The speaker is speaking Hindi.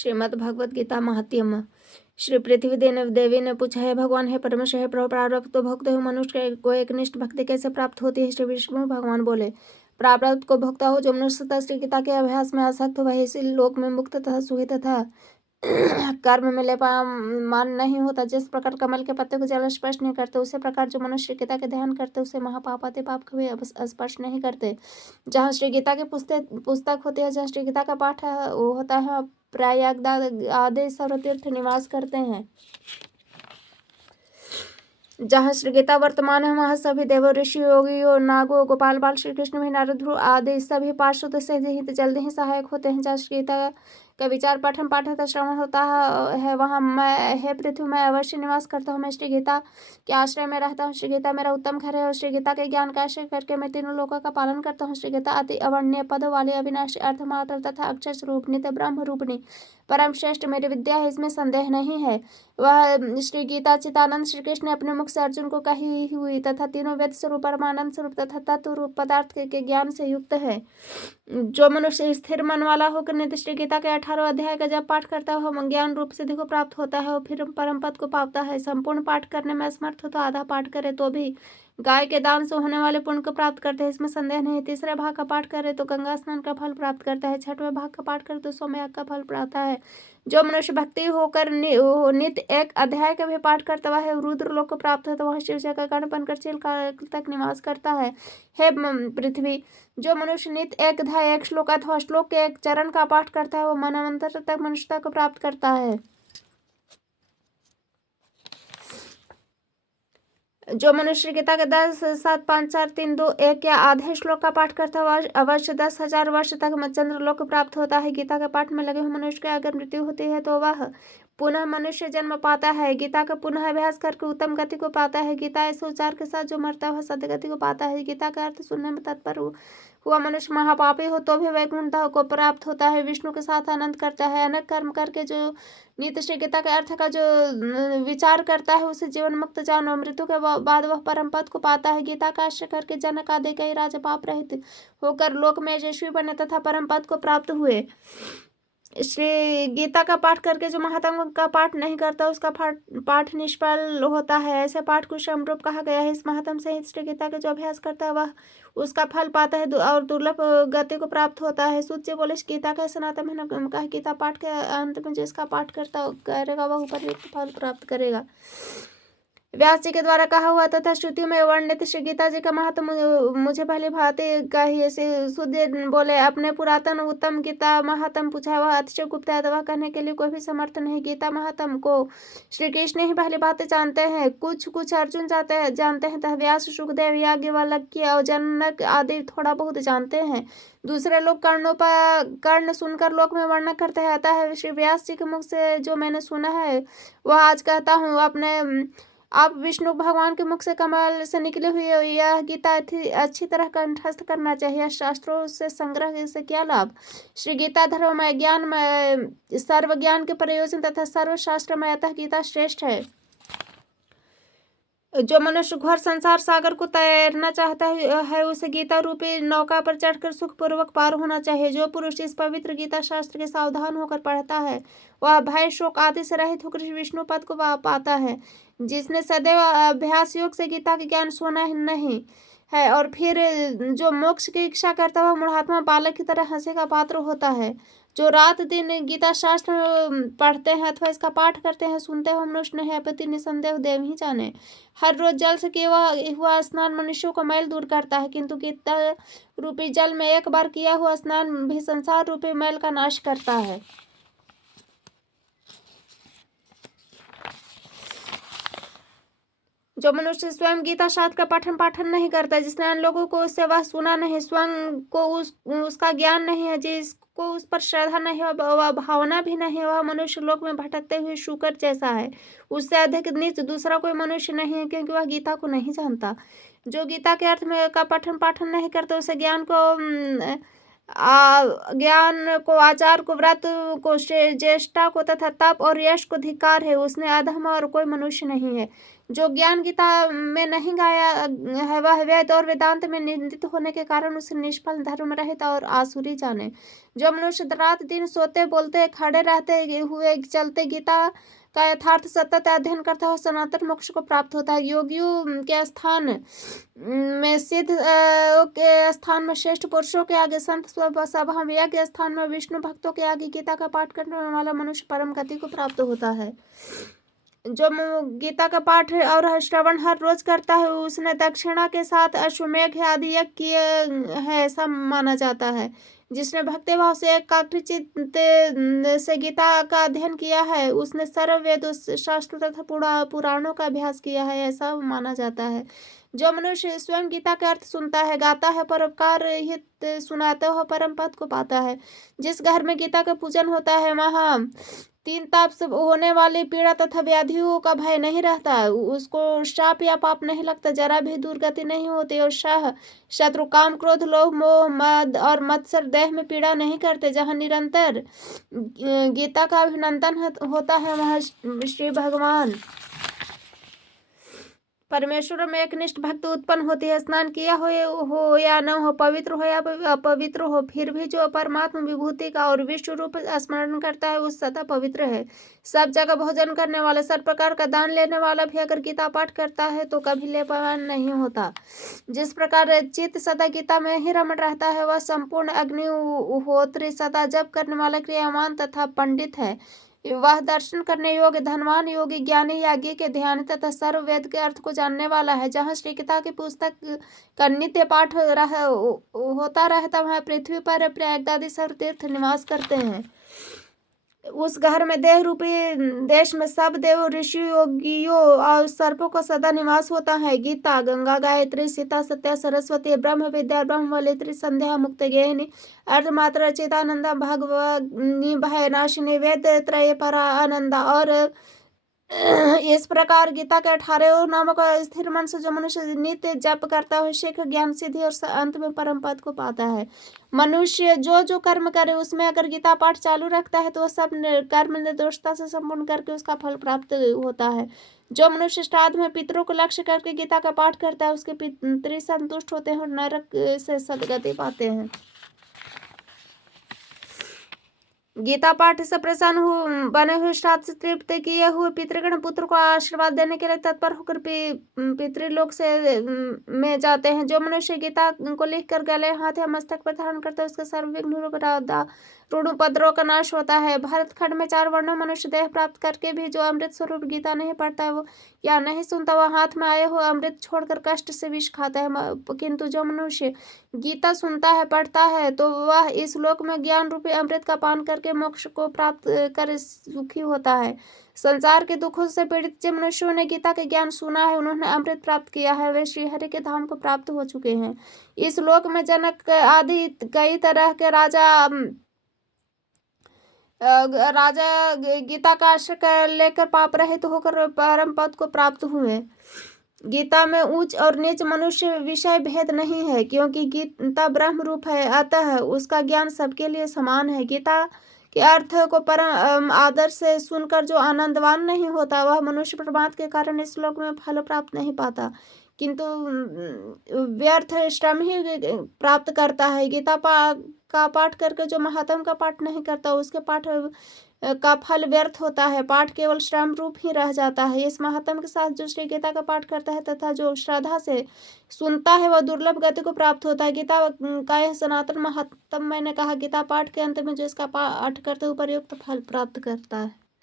श्रीमद् भगवद गीता महात्म्य। श्री पृथ्वी देवी ने पूछा, है भगवान, है परमेश्वर, है प्रभु, प्रारब्ध को भोगते हुए मनुष्य को एक निष्ठ भक्ति कैसे प्राप्त होती है? श्री विष्णु भगवान बोले, प्रारब्ध को भोगता हो जो मनुष्य श्री गीता के अभ्यास में आसक्त हो, वही इसी लोक में मुक्त तथा सुखी तथा कर्म में मान नहीं होता। जिस प्रकार कमल के पत्ते को जल स्पर्श नहीं करते, उसी प्रकार जो मनुष्य गीता के ध्यान करते उसे महापाप आते पाप कभी स्पर्श नहीं करते। जहाँ श्री गीता की पुस्तक होती है, जहाँ श्री गीता का पाठ होता है, प्रयाग आदि सर्वतीर्थ निवास करते हैं। जहाँ श्री गीता वर्तमान है, वहाँ सभी देव, ऋषि, योगी और नागो, गोपाल बाल, श्री कृष्ण भी, नारद, ध्रुव आदि सभी पार्षद से जल्दी ही सहायक होते हैं। जहाँ श्री गीता का विचार पठन पाठ तथा श्रवण होता है, वहाँ मैं, हे पृथ्वी, मैं अवश्य निवास करता हूँ। मैं श्री गीता के आश्रय में रहता हूँ। श्री गीता मेरा उत्तम घर है और श्री गीता के ज्ञान का आश्रय करके मैं तीनों लोकों का पालन करता हूँ। श्री गीता अति अवर्ण्य पद वाली, अविनाशी, अर्थमात्र तथा अक्षर स्वरूपनी, ब्रह्म रूपनी, परम श्रेष्ठ मेरी विद्या है, इसमें संदेह नहीं है। वह श्री गीता चितानंद श्री कृष्ण ने अपने मुख से अर्जुन को कही हुई तथा तीनों वेद स्वरूप, परमानंद स्वरूप तथा तत्व रूप पदार्थ के ज्ञान से युक्त है। जो मनुष्य स्थिर मन वाला होकर नित्य श्री गीता के 18 अध्याय का जब पाठ करता है, ज्ञान रूप सिद्धि को प्राप्त होता है और फिर परम पद को पाता है। संपूर्ण पाठ करने में असमर्थ हो तो आधा पाठ करे तो भी गाय के दान से होने वाले पुण्य को प्राप्त करते हैं, इसमें संदेह नहीं। तीसरे भाग का पाठ करे तो गंगा स्नान का फल प्राप्त करता है। छठवें भाग का पाठ करे तो सोमयाग का फल प्राप्त है। जो मनुष्य भक्ति होकर नित्य एक अध्याय का भी पाठ करता हुआ है, रुद्र लोक को प्राप्त होता है, वह शिव जी का गण बनकर चिरकाल तक निवास करता है। हे पृथ्वी, जो मनुष्य नित्य एक अध्याय, एक श्लोक अथवा श्लोक के एक चरण का पाठ करता है, वो मनवंतर तक मनुष्यता को प्राप्त करता है। जो मनुष्य गीता के 10, 7, 5, 4, 3, 2, 1 या आधे श्लोक का पाठ करता है, अवश्य 10,000 वर्ष तक चंद्रलोक प्राप्त होता है। गीता के पाठ में लगे हुए मनुष्य की अगर मृत्यु होती है तो वह पुनः मनुष्य जन्म पाता है। गीता का पुनः अभ्यास करके उत्तम गति को पाता है। गीता ऐसे उच्चार के साथ जो मरता है वह सद्य गति को पाता है। गीता का अर्थ सुनने में तत्पर हुआ मनुष्य महापापी हो तो भी वैकुंठ को प्राप्त होता है, विष्णु के साथ आनंद करता है। अनेक कर्म करके जो नित्य श्री गीता के अर्थ का जो विचार करता है उसे जीवन मुक्त जानो, मृत्यु के बाद वह परम पद को पाता है। गीता का आश्रय करके जनक आदि कई राजा पाप रहित होकर लोक में यशस्वी बने तथा परम पद को प्राप्त हुए। श्री गीता का पाठ करके जो महात्मा का पाठ नहीं करता उसका पाठ निष्फल होता है। ऐसे पाठ को समरूप कहा गया है। इस महात्म सहित श्री गीता के जो अभ्यास करता है वह उसका फल पाता है और दुर्लभ गति को प्राप्त होता है। सूच्य बोले, गीता का सनातन है कहा, गीता पाठ के अंत में जिसका पाठ करेगा वह उपयुक्त फल प्राप्त करेगा। व्यास जी के द्वारा कहा हुआ तथा श्रुतियों में वर्णित श्री गीता जी का महत्व मुझे पहले भांति कही। सुध बोले, अपने पुरातन उत्तम गीता महात्म पूछा, वह अतिशय गुप्त है, वह कहने के लिए कोई भी समर्थ नहीं। गीता महात्म को श्री कृष्ण ही पहली बातें जानते हैं, कुछ अर्जुन जानते हैं तथा व्यास, सुखदेव, याज्ञवल्क्य और जनक आदि थोड़ा बहुत जानते हैं। दूसरे लोग कर्ण सुनकर लोक में वर्णन करते हैं। अतः श्री व्यास जी के मुख से जो मैंने सुना है वह आज कहता हूँ। आप विष्णु भगवान के मुख से कमल से निकली हुई यह गीता अच्छी तरह कंठस्थ करना चाहिए। शास्त्रों से संग्रह से क्या लाभ? श्री गीता धर्ममय, ज्ञानमय, सर्व ज्ञान के प्रयोजन तथा सर्वशास्त्रमय, अतः गीता श्रेष्ठ है। जो मनुष्य घोर संसार सागर को तैरना चाहता है उसे गीता रूपी नौका पर चढ़कर सुखपूर्वक पार होना चाहिए। जो पुरुष इस पवित्र गीता शास्त्र के सावधान होकर पढ़ता है वह भय शोक आदि से रहित होकर विष्णु पद को पाता है। जिसने सदैव अभ्यास योग से गीता के ज्ञान सुना नहीं है और फिर जो मोक्ष की इच्छा करता है वह मूढ़ात्मा बालक की तरह हंसी का पात्र होता है। जो रात दिन गीता शास्त्र पढ़ते हैं अथवा इसका पाठ करते हैं, सुनते हुए मनुष्य नहीं पति निसंदेह देव ही जाने। हर रोज जल से किया हुआ स्नान मनुष्यों को मैल दूर करता है, किंतु गीता रूपी जल में एक बार किया हुआ स्नान भी संसार रूपी मैल का नाश करता है। जो मनुष्य स्वयं गीता शास्त्र का पाठन नहीं करता, जिसने अन्य लोगों को उससे वह सुना नहीं, स्वयं को उसका ज्ञान नहीं है, जिसको उस पर श्रद्धा नहीं है, वह भावना भी नहीं है, वह मनुष्य लोक में भटकते हुए शूकर जैसा है। उससे अधिक नीच दूसरा कोई मनुष्य नहीं है, क्योंकि वह गीता को नहीं जानता। जो गीता के अर्थ में का पाठन नहीं करता उसे ज्ञान को, आचार को, व्रत को, ज्येष्ठा को तथा तप और यश को धिक्कार है। उसने अधम और कोई मनुष्य नहीं है। जो ज्ञान गीता में नहीं गाया है वह वेद और वेदांत में निंदित होने के कारण उसे निष्फल, धर्म रहित और आसुरी जाने। जो मनुष्य रात दिन सोते बोलते खड़े रहते हुए चलते गीता का यथार्थ सतत अध्ययन करता है सनातन मोक्ष को प्राप्त होता है। योगियों के स्थान में सिद्ध के स्थान में श्रेष्ठ पुरुषों के आगे संत सभा में, यज्ञ स्थान में विष्णु भक्तों के आगे गीता का पाठ करने वाला मनुष्य परम गति को प्राप्त होता है। जो गीता का पाठ और श्रवण हर रोज करता है उसने दक्षिणा के साथ अश्वमेघ आदि यज्ञ किए है ऐसा माना जाता है। जिसने भक्ति भाव से एकाग्रचित्त से गीता का अध्ययन किया है उसने सर्व वेद शास्त्र तथा पुराणों का अभ्यास किया है ऐसा माना जाता है। जो मनुष्य स्वयं गीता का अर्थ सुनता है, गाता है, परोपकार हित सुनाते हो परम पद को पाता है। जिस घर में गीता का पूजन होता है वहाँ तीन ताप से होने वाली पीड़ा तथा व्याधियों का भय नहीं रहता। उसको शाप या पाप नहीं लगता, जरा भी दुर्गति नहीं होती और शत्रु काम क्रोध लोभ मोह मद और मत्सर देह में पीड़ा नहीं करते। जहाँ निरंतर गीता का अभिनंदन होता है वहाँ श्री भगवान परमेश्वर में एक निष्ठ भक्त उत्पन्न होती है। स्नान किया हो या न हो, पवित्र हो या अपवित्र हो, फिर भी जो परमात्मा विभूति का और विश्व रूप स्मरण करता है उस सदा पवित्र है। सब जगह भोजन करने वाला, सब प्रकार का दान लेने वाला भी अगर गीता पाठ करता है तो कभी लेपन नहीं होता। जिस प्रकार चित्त सदा गीता में ही रमण रहता है वह संपूर्ण अग्निहोत्री सदा जप करने वाला क्रियावान तथा पंडित है। वह दर्शन करने योग्य धनवान योगी ज्ञानी यागी के ध्यान तथा सर्व वेद के अर्थ को जानने वाला है। जहाँ श्री गीता की पुस्तक का नित्य पाठ होता रहता वहाँ पृथ्वी पर प्रयागदादी सर्व तीर्थ निवास करते हैं। उस घर में देह रूपी देश में सब देव ऋषि योगियों और सर्पों का सदा निवास होता है। गीता गंगा गायत्री सीता सत्या सरस्वती ब्रह्म विद्या ब्रह्म वलित्री संध्या मुक्त गेहिनी अर्धमात्र चिदानंदा भगवनी भय नाशिनी वेद त्रय परा आनंदा। और इस प्रकार गीता के 18 नामों का स्थिर मन से जो मनुष्य नित्य जप करता है शीघ्र ज्ञान सिद्धि और अंत में परम पद को पाता है। मनुष्य जो जो कर्म करे उसमें अगर गीता पाठ चालू रखता है तो सब कर्म निर्दोषता से संपूर्ण करके उसका फल प्राप्त होता है। जो मनुष्य श्राद्ध में पितरों को लक्ष्य करके गीता का पाठ करता है उसके पितृ संतुष्ट होते हैं और नरक से सदगति पाते हैं। गीता पाठ से प्रसन्न बने हुए श्राद्ध से तृप्त किए हुए पितृगण पुत्र को आशीर्वाद देने के लिए तत्पर होकर पितृलोक से में जाते हैं। जो मनुष्य गीता को लिखकर गले हाथ या मस्तक पर धारण करता है उसका सर्वविघ्न ऋण उपद्रव का नाश होता है। भारत खंड में 4 वर्णों मनुष्य देह प्राप्त करके भी जो अमृत स्वरूप गीता नहीं पढ़ता है वो या नहीं सुनता वह हाथ में आए हुए अमृत छोड़कर कष्ट से विष खाता है। किंतु जो मनुष्य गीता सुनता है पढ़ता है तो वह इस लोक में ज्ञान रूपी अमृत का पान करके मोक्ष को प्राप्त कर सुखी होता है। संसार के दुखों से पीड़ित जिन मनुष्यों ने गीता के ज्ञान सुना है उन्होंने अमृत प्राप्त किया है, वे श्रीहरि के धाम को प्राप्त हो चुके हैं। इस लोक में जनक आदि कई तरह के राजा गीता का आश्रय लेकर पाप रहित होकर परम पद को प्राप्त हुए। गीता में ऊंच और नीच मनुष्य विषय भेद नहीं है क्योंकि गीता ब्रह्म रूप है, अतः उसका ज्ञान सबके लिए समान है। गीता के अर्थ को परम आदर से सुनकर जो आनंदवान नहीं होता वह मनुष्य परमात्मा के कारण इस श्लोक में फल प्राप्त नहीं पाता किंतु व्यर्थ श्रम ही प्राप्त करता है। गीता का पाठ करके जो महात्म का पाठ नहीं करता उसके पाठ का फल व्यर्थ होता है, पाठ केवल श्रम रूप ही रह जाता है। इस महात्म के साथ जो श्री गीता का पाठ करता है तथा जो श्रद्धा से सुनता है वह दुर्लभ गति को प्राप्त होता है। गीता का यह सनातन महात्म मैंने कहा, गीता पाठ के अंत में जो इसका पाठ करते उपर्युक्त फल प्राप्त करता है।